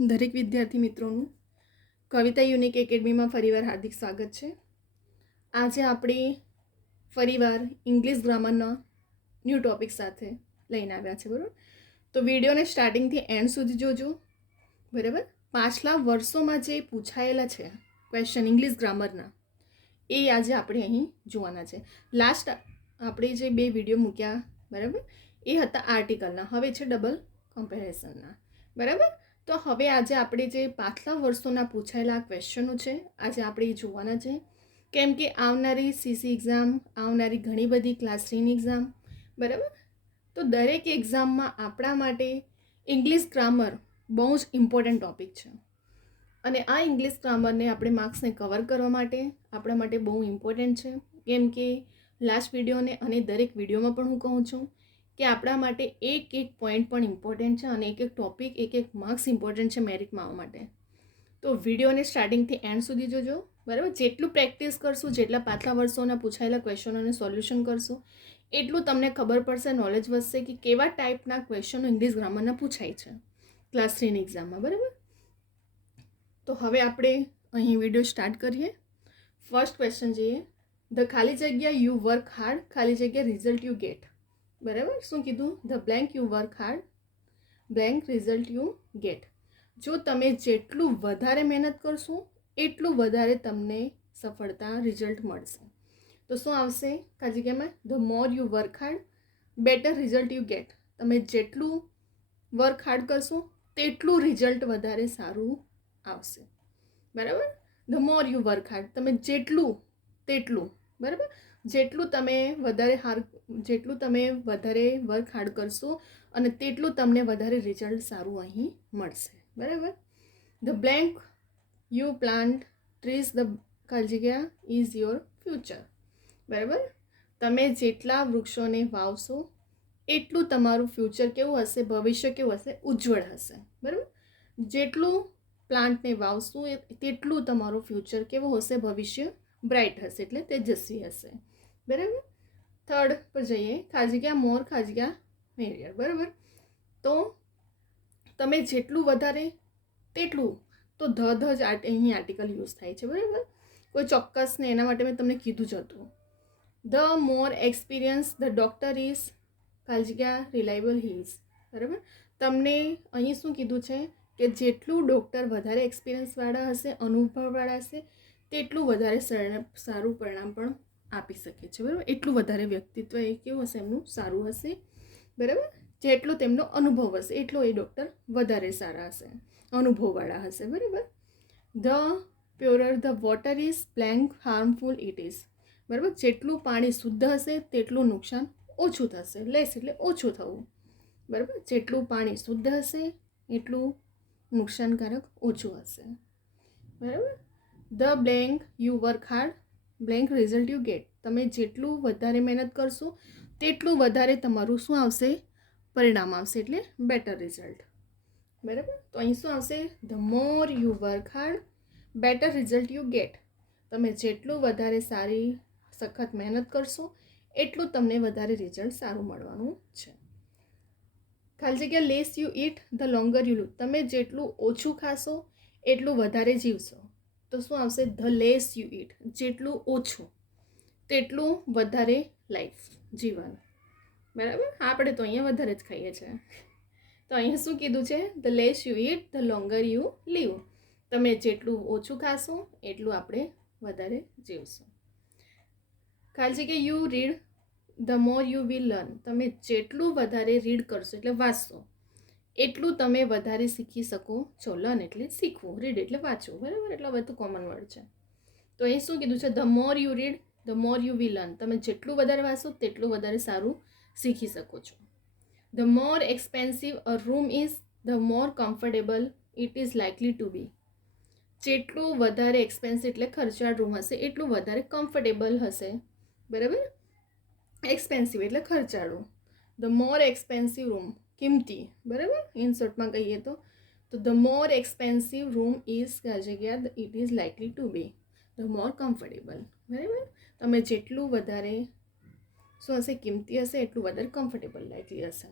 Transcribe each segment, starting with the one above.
દરેક વિદ્યાર્થી મિત્રોનું કવિતા યુનિક એકેડમીમાં ફરીવાર હાર્દિક સ્વાગત છે. આજે આપણે ફરીવાર ઇંગ્લિશ ગ્રામરના ન્યૂ ટોપિક સાથે લઈને આવ્યા છે. બરાબર, તો વિડીયોને સ્ટાર્ટિંગથી એન્ડ સુધી જોજો. બરાબર, પાછલા વર્ષોમાં જે પૂછાયેલા છે ક્વેશ્ચન ઇંગ્લિશ ગ્રામરના, એ આજે આપણે અહીં જોવાના છે. લાસ્ટ આપણે જે 2 વિડીયો મૂક્યા, બરાબર, એ હતા આર્ટિકલના, હવે છે ડબલ કમ્પેરિઝનના. બરાબર, તો હવે આજે આપણે જે પાછલા વર્ષોના પૂછાયેલા ક્વેશ્ચનો છે આજે આપણે એ જોવાના છે. કેમ કે આવનારી સીસી એક્ઝામ, આવનારી ઘણી બધી ક્લાસ 3ની એક્ઝામ, બરાબર, તો દરેક એક્ઝામમાં આપણા માટે ઇંગ્લિશ ગ્રામર બહુ જ ઇમ્પોર્ટન્ટ ટૉપિક છે. અને આ ઇંગ્લિશ ગ્રામરને આપણે માર્ક્સને કવર કરવા માટે આપણા માટે બહુ ઇમ્પોર્ટન્ટ છે. કેમ કે લાસ્ટ વિડીયોને અને દરેક વિડીયોમાં પણ હું કહું છું કે આપણા માટે એક પોઈન્ટ પણ ઇમ્પોર્ટન્ટ છે અને એક ટોપિક, એક માર્ક્સ ઇમ્પોર્ટન્ટ છે મેરિટમાં આવવા માટે. તો વિડીયોને સ્ટાર્ટિંગથી એન્ડ સુધી જોજો. બરાબર, જેટલું પ્રેક્ટિસ કરશું, જેટલા પાછલા વર્ષોના પૂછાયેલા ક્વેશ્ચનોને સોલ્યુશન કરશું, એટલું તમને ખબર પડશે, નોલેજ વધશે કે કેવા ટાઈપના ક્વેશ્ચનો ઇંગ્લિશ ગ્રામરના પૂછાય છે ક્લાસ 3ની એક્ઝામમાં. બરાબર, તો હવે આપણે અહીં વિડીયો સ્ટાર્ટ કરીએ. ફર્સ્ટ ક્વેશ્ચન જોઈએ. ધ ખાલી જગ્યા યુ વર્ક હાર્ડ, ખાલી જગ્યા રિઝલ્ટ યુ ગેટ. બરાબર, શું કીધું? The blank you work hard, blank result you gate. જો તમે જેટલું વધારે મહેનત કરશો એટલું વધારે તમને સફળતા રિઝલ્ટ મળશે. તો શું આવશે ખાલી જગ્યામાં? The more you work hard, better result you get. તમે જેટલું વર્ક હાર્ડ કરશો તેટલું રિઝલ્ટ વધારે સારું આવશે. બરાબર, the more you work hard, તમે જેટલું તેટલું, બરાબર, જેટલું તમે વધારે વર્ક હાર્ડ કરશો અને તેટલું તમને વધારે રિઝલ્ટ સારું અહીં મળશે. બરાબર, the blank you plant trees, the ખાલી જગ્યા ઇઝ યોર ફ્યુચર. બરાબર, તમે જેટલા વૃક્ષોને વાવશો એટલું તમારું ફ્યુચર કેવું હશે, ભવિષ્ય કેવું હશે, ઉજ્જવળ હશે. બરાબર, જેટલું પ્લાન્ટને વાવશું તેટલું તમારું ફ્યુચર કેવું હશે, ભવિષ્ય બ્રાઇટ હશે, એટલે તેજસ્વી હશે. બરાબર, થર્ડ પર જઈએ. ખાલી જગ્યા મોર, ખાલી જગ્યા મેરિયર. બરાબર, તો તમે જેટલું વધારે તેટલું, તો ધ જ અહીં આર્ટિકલ યુઝ થાય છે. બરાબર, કોઈ ચોક્કસ ને એના માટે મેં તમને કીધું જ હતું. The more experience the doctor is, ખાલી જગ્યા રિલાયબલ હી ઇઝ. બરાબર, તમને અહીં શું કીધું છે કે જેટલું ડૉક્ટર વધારે એક્સપિરિયન્સવાળા હશે, અનુભવવાળા હશે, તેટલું વધારે સારું પરિણામ પણ આપી શકે છે. બરાબર, એટલું વધારે વ્યક્તિત્વ એ કેવું હશે, એમનું સારું હશે. બરાબર, જેટલો તેમનો અનુભવ હશે એટલો એ ડૉક્ટર વધારે સારા હશે, અનુભવવાળા હશે. બરાબર, the purer the water is, blank harmful it is. બરાબર, જેટલું પાણી શુદ્ધ હશે તેટલું નુકસાન ઓછું થશે. લેસ એટલે ઓછું થવું. બરાબર, જેટલું પાણી શુદ્ધ હશે એટલું નુકસાનકારક ઓછું હશે. બરાબર, the blank you work hard, blank result you get. તમે જેટલું વધારે મહેનત કરશો તેટલું વધારે તમારું શું આવશે, પરિણામ આવશે, એટલે બેટર રિઝલ્ટ. બરાબર, તો અહીં શું આવશે? The more you work hard, better result you get. તમે જેટલું વધારે સારી સખત મહેનત કરશો એટલું તમને વધારે રિઝલ્ટ સારું મળવાનું છે. ખાલી જગ્યા less you eat, the longer you live. તમે જેટલું ઓછું ખાશો એટલું વધારે જીવશો. તો શું આવશે? ધ લેસ યુ ઇટ, જેટલું ઓછું તેટલું વધારે લાઈફ જીવન. બરાબર, આપણે તો અહીંયા વધારે જ ખાઈએ છીએ. તો અહીંયા શું કીધું છે? The less you eat, the longer you live. તમે જેટલું ઓછું ખાશો એટલું આપણે વધારે જીવશું. ખાલી જગ્યા you read, the more you will learn. તમે જેટલું વધારે રીડ કરશો એટલે વાંચશો એટલું તમે વધારે શીખી શકો છો. લર્ન એટલે શીખવું, રીડ એટલે વાંચવું. બરાબર, એટલે બધું કોમન વર્ડ છે. તો અહીં શું કીધું છે? The more you read, the more you will learn. તમે જેટલું વધારે વાંચો તેટલું વધારે સારું શીખી શકો છો. The more expensive a room is, the more comfortable it is likely to be. જેટલું વધારે એક્સપેન્સિવ એટલે ખર્ચાળ રૂમ હશે એટલું વધારે કમ્ફર્ટેબલ હશે. બરાબર, એક્સપેન્સિવ એટલે ખર્ચાળું. ધ મોર એક્સપેન્સિવ રૂમ, કિંમતી. બરાબર, ઇન શોર્ટમાં કહીએ તો the more expensive room is જગ્યા it is likely to be the more comfortable. બરાબર, તમે જેટલું વધારે શું હશે, કિંમતી હશે, એટલું વધારે કમ્ફર્ટેબલ લાઇકલી હશે.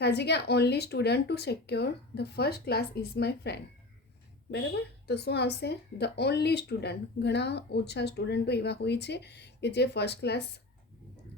ખાલી જગ્યા only student to secure the first class is my friend. બરાબર, તો શું આવશે? The only student. ઘણા ઓછા સ્ટુડન્ટો એવા હોય છે કે જે ફર્સ્ટ ક્લાસ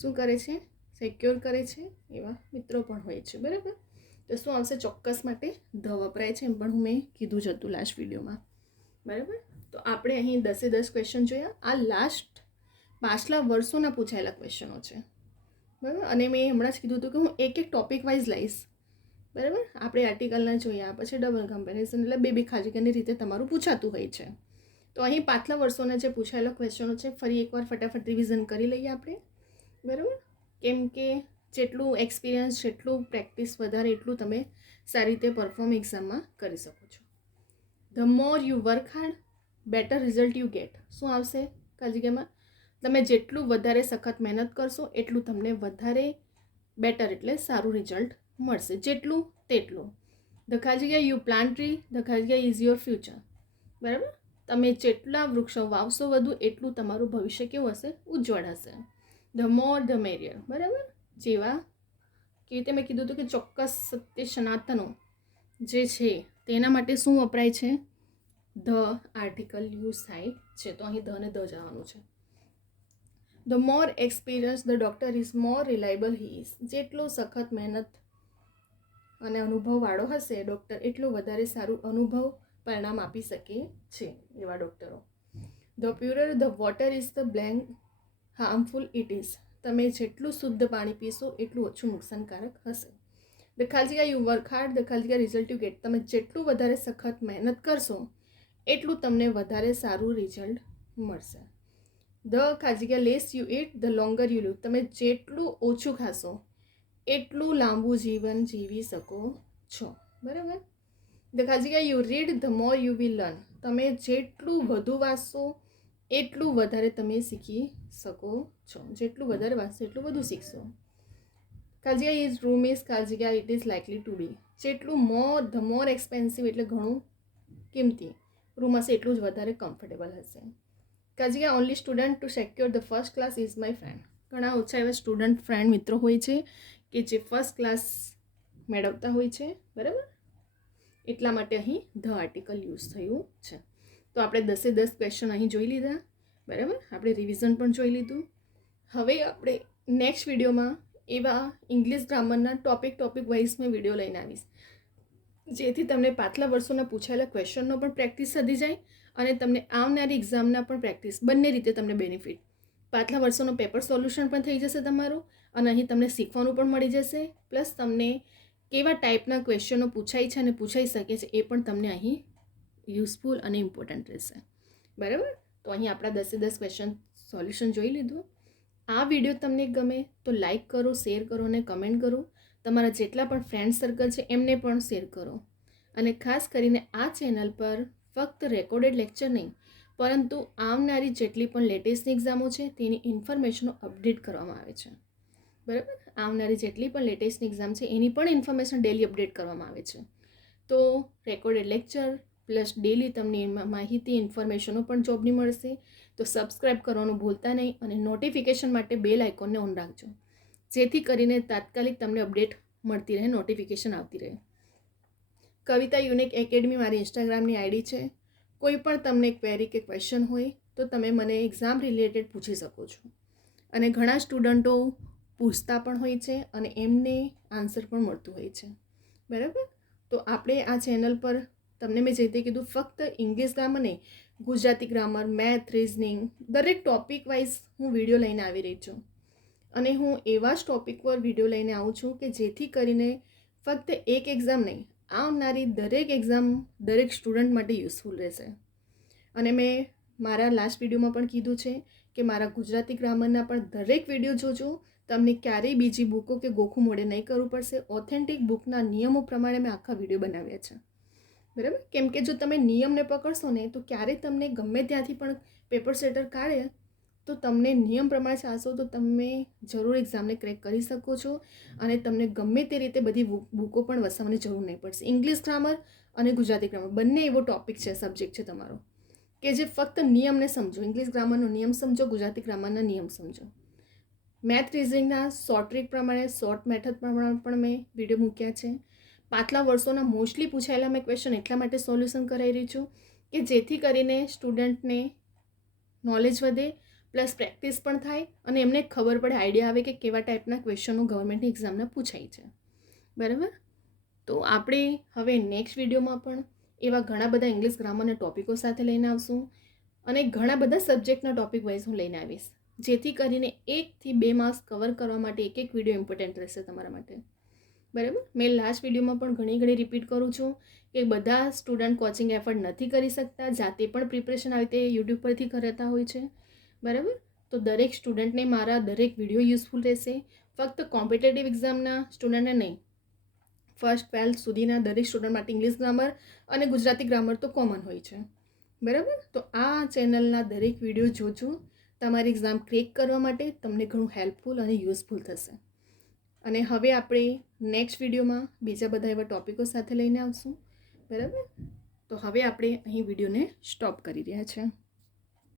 શું કરે છે? સિક્યોર કરે છે. એવા મિત્રો પણ હોય છે. બરાબર, તો શું આવશે? ચોક્કસ માટે ધ વપરાય છે, એમ પણ મેં કીધું જ હતું લાસ્ટ વિડીયોમાં. બરાબર, તો આપણે અહીં 10 ક્વેશ્ચન જોયા. આ લાસ્ટ પાછલા વર્ષોના પૂછાયેલા ક્વેશ્ચનો છે. બરાબર, અને મેં હમણાં જ કીધું હતું કે હું એક ટોપિક વાઇઝ લઈશ. બરાબર, આપણે આર્ટિકલના જોયા, પછી ડબલ કમ્પેરિઝન, એટલે બે ખાલી જગ્યાની રીતે તમારું પૂછાતું હોય છે. તો અહીં પાછલા વર્ષોના જે પૂછાયેલા ક્વેશ્ચનો છે ફરી એકવાર ફટાફટ રિવિઝન કરી લઈએ આપણે. બરાબર, કેમ કે જેટલું એક્સપિરિયન્સ, જેટલું પ્રેક્ટિસ વધારે, એટલું તમે સારી રીતે પરફોર્મ એક્ઝામમાં કરી શકો છો. The more you work hard better result you get. શું આવશે ખાલી જગ્યામાં? તમે જેટલું વધારે સખત મહેનત કરશો એટલું તમને વધારે બેટર એટલે સારું રિઝલ્ટ મળશે. જેટલું તેટલું. ધ ખાલી જગ્યા યુ પ્લાન્ટ ટ્રી ધ ખાલી જગ્યા ઇઝ યોર ફ્યુચર. બરાબર, તમે જેટલા વૃક્ષો વાવશો વધુ એટલું તમારું ભવિષ્ય કેવું હશે? ઉજ્જવળ હશે. The more the merrier. બરાબર, જેવા કે રીતે મેં કીધું હતું કે ચોક્કસ સત્ય સનાતનો જે છે તેના માટે શું વપરાય છે? ધ આર્ટિકલ યુઝ થાય છે. તો અહીં ધ ને ધ જવાનું છે. The more experience the doctor is more reliable he is. જેટલો સખત મહેનત અને અનુભવવાળો હશે ડૉક્ટર, એટલું વધારે સારું અનુભવ પરિણામ આપી શકે છે એવા ડૉક્ટરો. The purer the water is the blank harmful it is. તમે જેટલું શુદ્ધ પાણી પીશો એટલું ઓછું નુકસાનકારક હશે. ધ ખાલી જગ્યા યુ વર્ક હાર્ડ ધ ખાલી જગ્યા રિઝલ્ટ યુ ગેટ. તમે જેટલું વધારે સખત મહેનત કરશો એટલું તમને વધારે સારું રિઝલ્ટ મળશે. ધ ખાલી જગ્યા less you eat the longer you live. તમે જેટલું ઓછું ખાશો એટલું લાંબુ જીવન જીવી શકો છો. બરાબર, ધ ખાલી જગ્યા you read the more you will learn. તમે જેટલું વધુ વાંચશો એટલું વધારે તમે શીખી શકો છો. જેટલું વધારે વાંચશો એટલું વધુ શીખશો. ખાલી જગ્યા ઇઝ રૂમ ઇઝ ખાલી જગ્યા it is likely to be. જેટલું ધ મોર એક્સપેન્સિવ એટલે ઘણું કિંમતી રૂમ હશે એટલું જ વધારે કમ્ફર્ટેબલ હશે. ખાલી જગ્યા only student to secure the first class is my friend. ઘણા ઓછા એવા સ્ટુડન્ટ ફ્રેન્ડ મિત્રો હોય છે કે જે ફર્સ્ટ ક્લાસ મેળવતા હોય છે. બરાબર, એટલા માટે અહીં ધ આર્ટિકલ યુઝ થયું છે. તો આપણે 10 ક્વેશ્ચન અહીં જોઈ લીધા. બરાબર, આપણે રિવિઝન પણ જોઈ લીધું. હવે આપણે નેક્સ્ટ વિડીયોમાં એવા ઇંગ્લિશ ગ્રામરના ટોપિક વાઇઝ મેં વિડીયો લઈને આવીશ, જેથી તમને પાછલા વર્ષોના પૂછાયેલા ક્વેશ્ચનનો પણ પ્રેક્ટિસ થતી જાય અને તમને આવનારી એક્ઝામના પણ પ્રેક્ટિસ, બંને રીતે તમને બેનિફિટ. પાછલા વર્ષોનો પેપર સોલ્યુશન પણ થઈ જશે તમારું, અને અહીં તમને શીખવાનું પણ મળી જશે. પ્લસ તમને કેવા ટાઈપના ક્વેશ્ચનો પૂછાય છે અને પૂછાઈ શકે છે એ પણ તમને અહીં યુઝફુલ અને ઇમ્પોર્ટન્ટ રહેશે. બરાબર, તો અહીં આપણા 10 ક્વેશ્ચન સોલ્યુશન જોઈ લીધું. આ વિડીયો તમને ગમે તો લાઈક કરો, શેર કરો અને કમેન્ટ કરો. તમારા જેટલા પણ ફ્રેન્ડ સર્કલ છે એમને પણ શેર કરો. અને ખાસ કરીને આ ચેનલ પર ફક્ત રેકોર્ડેડ લેક્ચર નહીં, પરંતુ આવનારી જેટલી પણ લેટેસ્ટ એક્ઝામો છે તેની ઇન્ફોર્મેશનો અપડેટ કરવામાં આવે છે. બરાબર, આવનારી જેટલી પણ લેટેસ્ટ એક્ઝામ છે એની પણ ઇન્ફોર્મેશન ડેલી અપડેટ કરવામાં આવે છે. તો રેકોર્ડેડ લેક્ચર પ્લસ ડેલી તમને માહિતી, ઇન્ફોર્મેશનો પણ જોબની મળશે. તો સબસ્ક્રાઈબ કરવાનું ભૂલતા નહીં અને નોટિફિકેશન માટે બેલ આઇકોનને ઓન રાખજો, જેથી કરીને તાત્કાલિક તમને અપડેટ મળતી રહે, નોટિફિકેશન આવતી રહે. કવિતા યુનિક એકેડમી મારી ઇન્સ્ટાગ્રામની આઈડી છે. કોઈ પણ તમને ક્વેરી કે ક્વેશ્ચન હોય તો તમે મને એક્ઝામ રિલેટેડ પૂછી શકો છો. અને ઘણા સ્ટુડન્ટો પૂછતા પણ હોય છે અને એમને આન્સર પણ મળતું હોય છે. બરાબર, તો આપણે આ ચેનલ પર તમને મેં જે રીતે કીધું ફક્ત ઇંગ્લિશ ગ્રામર નહીં, ગુજરાતી ગ્રામર, મેથ, રિઝનિંગ, દરેક ટોપિક વાઇઝ હું વિડીયો લઈને આવી રહી છું. અને હું એવા જ ટોપિક પર વિડીયો લઈને આવું છું કે જેથી કરીને ફક્ત એક એક્ઝામ નહીં, આવનારી દરેક એક્ઝામ દરેક સ્ટુડન્ટ માટે યુઝફુલ રહેશે. અને મેં મારા લાસ્ટ વિડીયોમાં પણ કીધું છે કે મારા ગુજરાતી ગ્રામરના પણ દરેક વિડીયો જોજો. તમને ક્યારેય બીજી બુકો કે ગોખું મોડે નહીં કરવું પડશે. ઓથેન્ટિક બુકના નિયમો પ્રમાણે મેં આખા વિડીયો બનાવ્યા છે. બરાબર, કેમ કે જો તમે નિયમને પકડશો ને તો ક્યારેય તમને ગમે ત્યાંથી પણ પેપર સેટર કાઢે તો તમને નિયમ પ્રમાણે ચાલશો તો તમે જરૂર એક્ઝામને ક્રેક કરી શકો છો. અને તમને ગમે તે રીતે બધી બુકો પણ વસાવવાની જરૂર નહીં પડશે. ઇંગ્લિશ ગ્રામર અને ગુજરાતી ગ્રામર બંને એવો ટોપિક છે, સબ્જેક્ટ છે તમારો, કે જે ફક્ત નિયમને સમજો. ઇંગ્લિશ ગ્રામરનો નિયમ સમજો, ગુજરાતી ગ્રામરના નિયમ સમજો. મેથ રિઝનિંગના શોર્ટ ટ્રીક પ્રમાણે શોર્ટ મેથડ પ્રમાણે પણ મેં વિડીયો મૂક્યા છે. પાછલા વર્ષોના મોસ્ટલી પૂછાયેલા મેં ક્વેશ્ચન એટલા માટે સોલ્યુશન કરાવી રહી છું કે જેથી કરીને સ્ટુડન્ટને નોલેજ વધે પ્લસ પ્રેક્ટિસ પણ થાય અને એમને ખબર પડે, આઈડિયા આવે કે કેવા ટાઈપના ક્વેશ્ચનો ગવર્મેન્ટની એક્ઝામના પૂછાય છે. બરાબર. તો આપણે હવે નેક્સ્ટ વિડીયોમાં પણ એવા ઘણા બધા ઇંગ્લિશ ગ્રામરના ટોપિકો સાથે લઈને આવશું અને ઘણા બધા સબ્જેક્ટના ટોપિક વાઇઝ હું લઈને આવીશ, જેથી કરીને 1 થી 2 માર્ક્સ કવર કરવા માટે એક વિડીયો ઇમ્પોર્ટન્ટ રહેશે તમારા માટે. બરાબર. મેં લાસ્ટ વિડીયોમાં પણ ઘણી રિપીટ કરું છું કે બધા સ્ટુડન્ટ કોચિંગ એફર્ટ નથી કરી શકતા, જાતે પણ પ્રિપરેશન આવી રીતે યુટ્યુબ પરથી કરતા હોય છે. બરાબર. તો દરેક સ્ટુડન્ટને મારા દરેક વિડીયો યુઝફુલ રહેશે. ફક્ત કોમ્પિટેટિવ એક્ઝામના સ્ટુડન્ટને નહીં, 1st 12th સુધીના દરેક સ્ટુડન્ટ માટે ઇંગ્લિશ ગ્રામર અને ગુજરાતી ગ્રામર તો કોમન હોય છે. બરાબર. તો આ ચેનલના દરેક વિડીયો જોજો, તમારી એક્ઝામ ક્રેક કરવા માટે તમને ઘણું હેલ્પફુલ અને યુઝફુલ થશે. અને હવે આપણે નેક્સ્ટ વિડીયોમાં બીજા બધા એવા ટોપિકો સાથે લઈને આવશું. બરાબર. તો હવે આપણે અહીં વિડીયોને સ્ટોપ કરી રહ્યા છીએ.